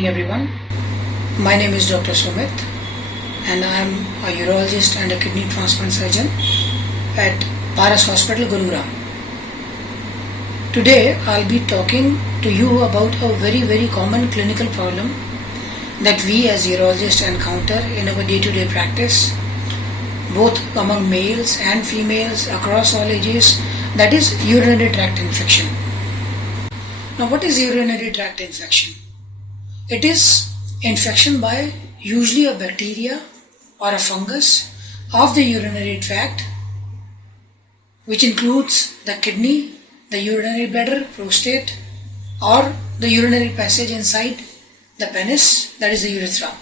morning everyone. My name is Dr. Sumit and I am a urologist and a kidney transplant surgeon at Paras Hospital, Gurgaon. Today I'll be talking to you about a very common clinical problem that we as urologists encounter in our day-to-day practice, both among males and females across all ages, that is urinary tract infection. Now, what is urinary tract infection? It is infection by usually a bacteria or a fungus of the urinary tract, which includes the kidney, the urinary bladder, prostate, or the urinary passage inside the penis, that is the urethra.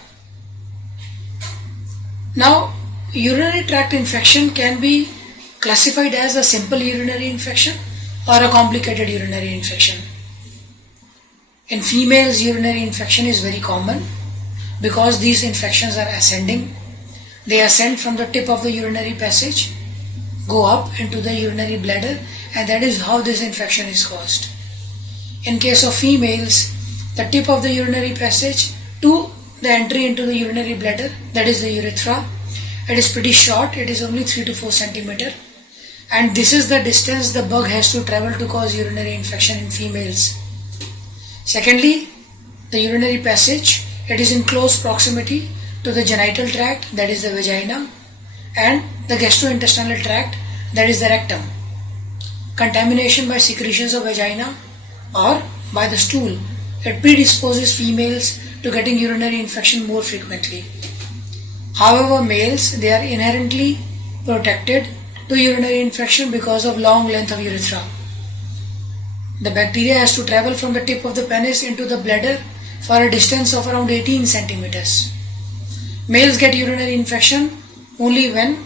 Now, urinary tract infection can be classified as a simple urinary infection or a complicated urinary infection. In females, urinary infection is very common because these infections are ascending. They ascend from the tip of the urinary passage, go up into the urinary bladder, and that is how this infection is caused. In case of females, the tip of the urinary passage to the entry into the urinary bladder, that is the urethra, it is pretty short, it is only 3 to 4 centimeter, and this is the distance the bug has to travel to cause urinary infection in females. Secondly, the urinary passage, it is in close proximity to the genital tract, that is the vagina, and the gastrointestinal tract, that is the rectum. Contamination by secretions of vagina or by the stool, it predisposes females to getting urinary infection more frequently. However, males, they are inherently protected to urinary infection because of long length of urethra. The bacteria has to travel from the tip of the penis into the bladder for a distance of around 18 centimeters. Males get urinary infection only when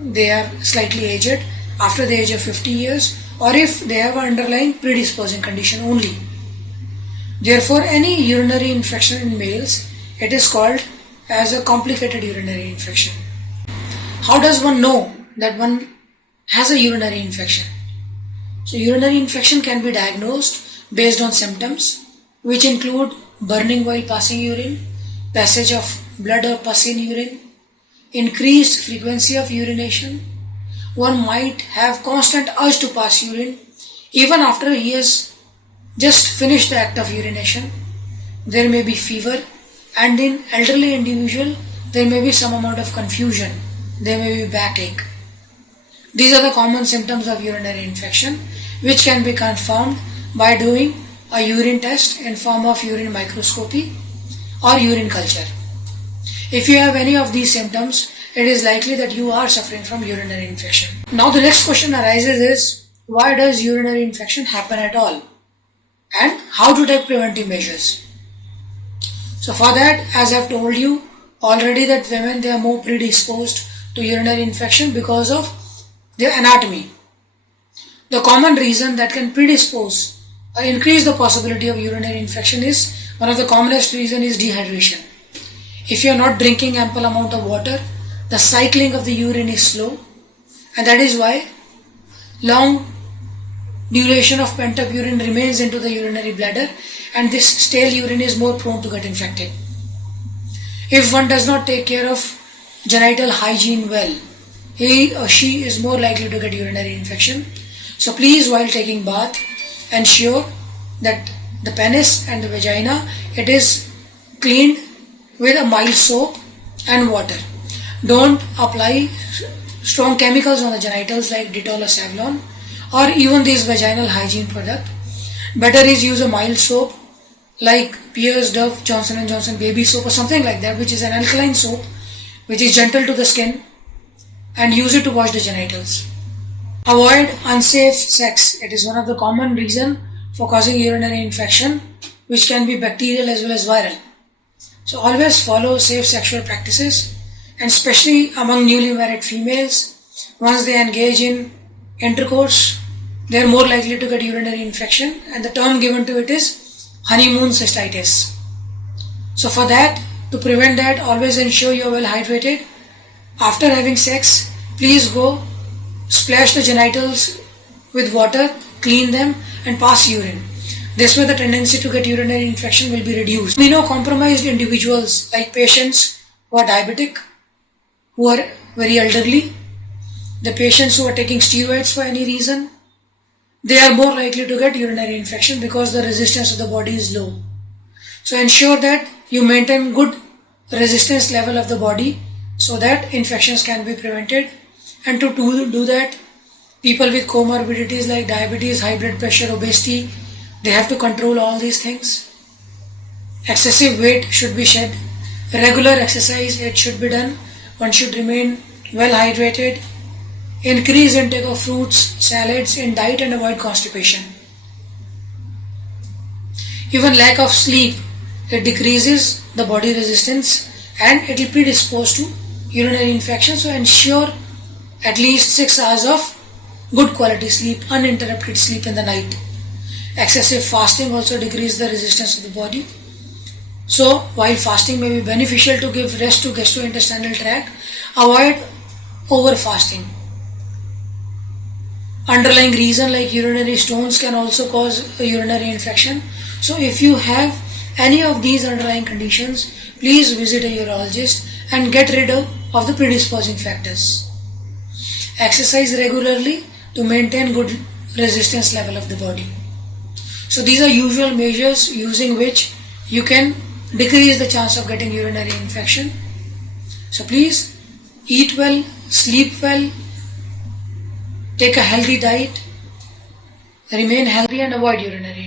they are slightly aged, after the age of 50 years, or if they have an underlying predisposing condition only. Therefore, any urinary infection in males, it is called as a complicated urinary infection. How does one know that one has a urinary infection? So, urinary infection can be diagnosed based on symptoms which include burning while passing urine, passage of blood or pus in urine, increased frequency of urination. One might have constant urge to pass urine even after he has just finished the act of urination. There may be fever, and in elderly individual there may be some amount of confusion. There may be backache. These are the common symptoms of urinary infection, which can be confirmed by doing a urine test in form of urine microscopy or urine culture. If you have any of these symptoms, it is likely that you are suffering from urinary infection. Now the next question arises is, why does urinary infection happen at all? And how to take preventive measures? So for that, as I have told you already, that women, they are more predisposed to urinary infection because of their anatomy. The common reason that can predispose or increase the possibility of urinary infection is, one of the commonest reason is dehydration. If you are not drinking ample amount of water, the cycling of the urine is slow, and that is why long duration of pent up urine remains into the urinary bladder, and this stale urine is more prone to get infected. If one does not take care of genital hygiene well, he or she is more likely to get urinary infection. So please, while taking bath, ensure that the penis and the vagina, it is cleaned with a mild soap and water. Don't apply strong chemicals on the genitals like Dettol or Savlon, or even this vaginal hygiene product. Better is use a mild soap like Pierce, Dove, Johnson & Johnson baby soap or something like that, which is an alkaline soap which is gentle to the skin, and use it to wash the genitals. Avoid unsafe sex. It is one of the common reasons for causing urinary infection, which can be bacterial as well as viral. So always follow safe sexual practices, and especially among newly married females, once they engage in intercourse, they are more likely to get urinary infection, and the term given to it is honeymoon cystitis. So for that, to prevent that, always ensure you are well hydrated. After having sex, please go splash the genitals with water, clean them, and pass urine. This way the tendency to get urinary infection will be reduced. We know compromised individuals like patients who are diabetic, who are very elderly, the patients who are taking steroids for any reason, they are more likely to get urinary infection because the resistance of the body is low. So ensure that you maintain good resistance level of the body so that infections can be prevented. And to do that, people with comorbidities like diabetes, high blood pressure, obesity, they have to control all these things. Excessive weight should be shed. Regular exercise, it should be done. One should remain well hydrated. Increase intake of fruits, salads in diet and avoid constipation. Even lack of sleep, it decreases the body resistance and it will predispose to urinary infection. So ensure at least 6 hours of good quality sleep, uninterrupted sleep in the night. Excessive fasting also decreases the resistance of the body. So while fasting may be beneficial to give rest to gastrointestinal tract, avoid over fasting. Underlying reason like urinary stones can also cause a urinary infection. So if you have any of these underlying conditions, please visit a urologist and get rid of the predisposing factors. Exercise regularly to maintain good resistance level of the body. So these are usual measures using which you can decrease the chance of getting urinary infection. So please eat well, sleep well, take a healthy diet, remain healthy and avoid urinary